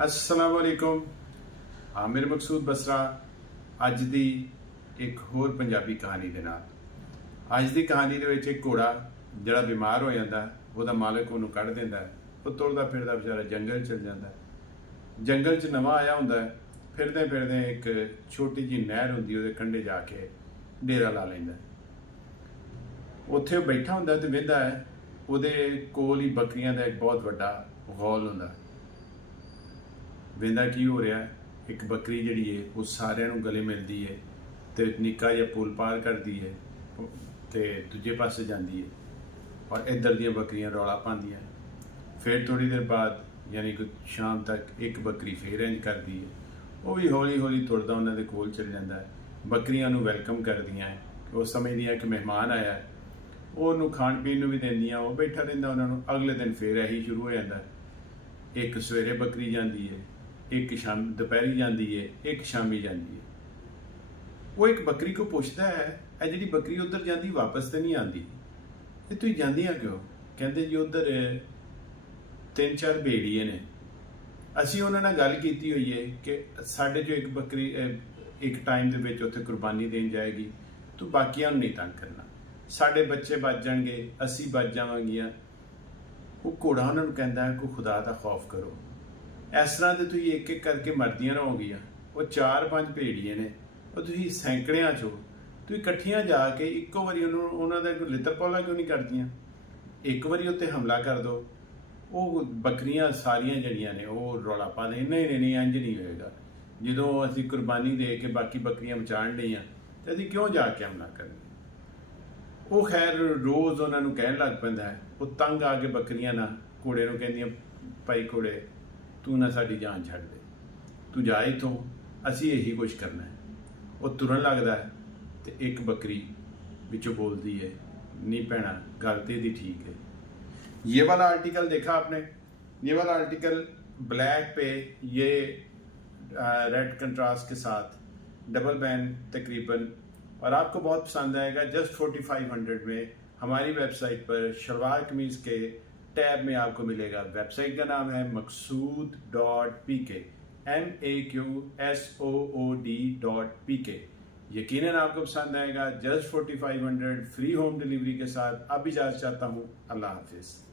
अस्सलाम वालेकुम। आमिर मकसूद बसरा अज दी एक होर पंजाबी कहानी दे नाल। अज दी कहानी दे विच एक घोड़ा जिहड़ा बीमार हो जाता है, उहदा मालिक उहनूं कढ दिंदा है। वो तुरदा फिरदा बेचारा जंगल चल जाता है। जंगल च नवां आया हुंदा है, फिरदे फिरदे एक छोटी जी नहर हुंदी, उहदे कंढे जाके डेरा ला लैंदा है। उत्थे बैठा हुंदा ते वेंदा है, उहदे कोल ही बकरियां दा एक बहुत वड्डा गौल हुंदा है। वेंदा की हो रहा है, एक बकरी जिहड़ी है वो सारिਆਂ ਨੂੰ गले मिलती है तो निक्का जिहा पुल पार करती है तो दूजे पासे जाती है और इधर दी बकरियां रौला पांदियां। फिर थोड़ी देर बाद यानी कि शाम तक एक बकरी फिर इंज करती है, वो भी हौली हौली तुरदा उन्होंने कोल चल जाता है। बकरियां नूं वैलकम करदियां, वो समझदियां कि मेहमान आया है, वो खाण पीण नूं भी देंदियां। वो बैठा रहिंदा उन्होंने। अगले दिन फिर यही शुरू हो जाता है। एक सवेरे बकरी जाती है, एक शाम दोपहरी जाती है, एक शामी जाती है। वो एक बकरी को पूछता है, ए जी बकरी उधर जाती वापस तो नहीं आती, ये तुम जांदियां क्यों? कहते जी उधर 3-4 भेड़िए ने, असी उन्होंने नाल गल कीती हुई है कि साढ़े जो एक बकरी एक टाइम के विच उत्थे कुर्बानी देन जाएगी, तो बाकियां नहीं तंग करना, साढ़े बच्चे बच जाएंगे, असी बच जावांगियां। वो घोड़ा उन्होंने कहता है कि खुदा का खौफ करो, इस तरह तो तुम एक एक करके मरदियां रहोगियां। वो 4-5 भेड़िए ने, वो तुम सैकड़ियां चो, तुम इकट्ठियां जाके इक्को वारी उन्होंने लितर पौला क्यों नहीं करदियां? एक बारी उत्ते हमला कर दो। वो बकरियां सारियां जड़ियां ने वो रौला पा दें, नहीं नहीं इंज नहीं होएगा, जो असी कुर्बानी दे के बाकी बकरियां बचाण लईआं तो असीं क्यों जाके हमला करना? वो खैर रोज़ उन्होंने कहन लग पैंदा है। वो तंग आ के बकरियां ना घोड़े नूं कहंदियां, भाई घोड़े तू ना साडी जान छड्ड दे, तू जा इथों, असी यही कुछ करना है। वो तुरन लगता है तो एक बकरी विचों बोलती है, नहीं भैणा गल ते इहदी ठीक है। ये वाला आर्टिकल देखा आपने? ये वाला आर्टिकल ब्लैक पे ये रेड कंट्रास्ट के साथ डबल बैन तकरीबन, और आपको बहुत पसंद आएगा। जस्ट 4500 में हमारी वेबसाइट पर शलवार कमीज के टैब में आपको मिलेगा। वेबसाइट का नाम है maqsood.pk, MAQSOOD.pk। यकीनन आपको पसंद आएगा। जस्ट 4500 फ्री होम डिलीवरी के साथ अब इजाज़त चाहता हूँ। अल्लाह हाफिज़।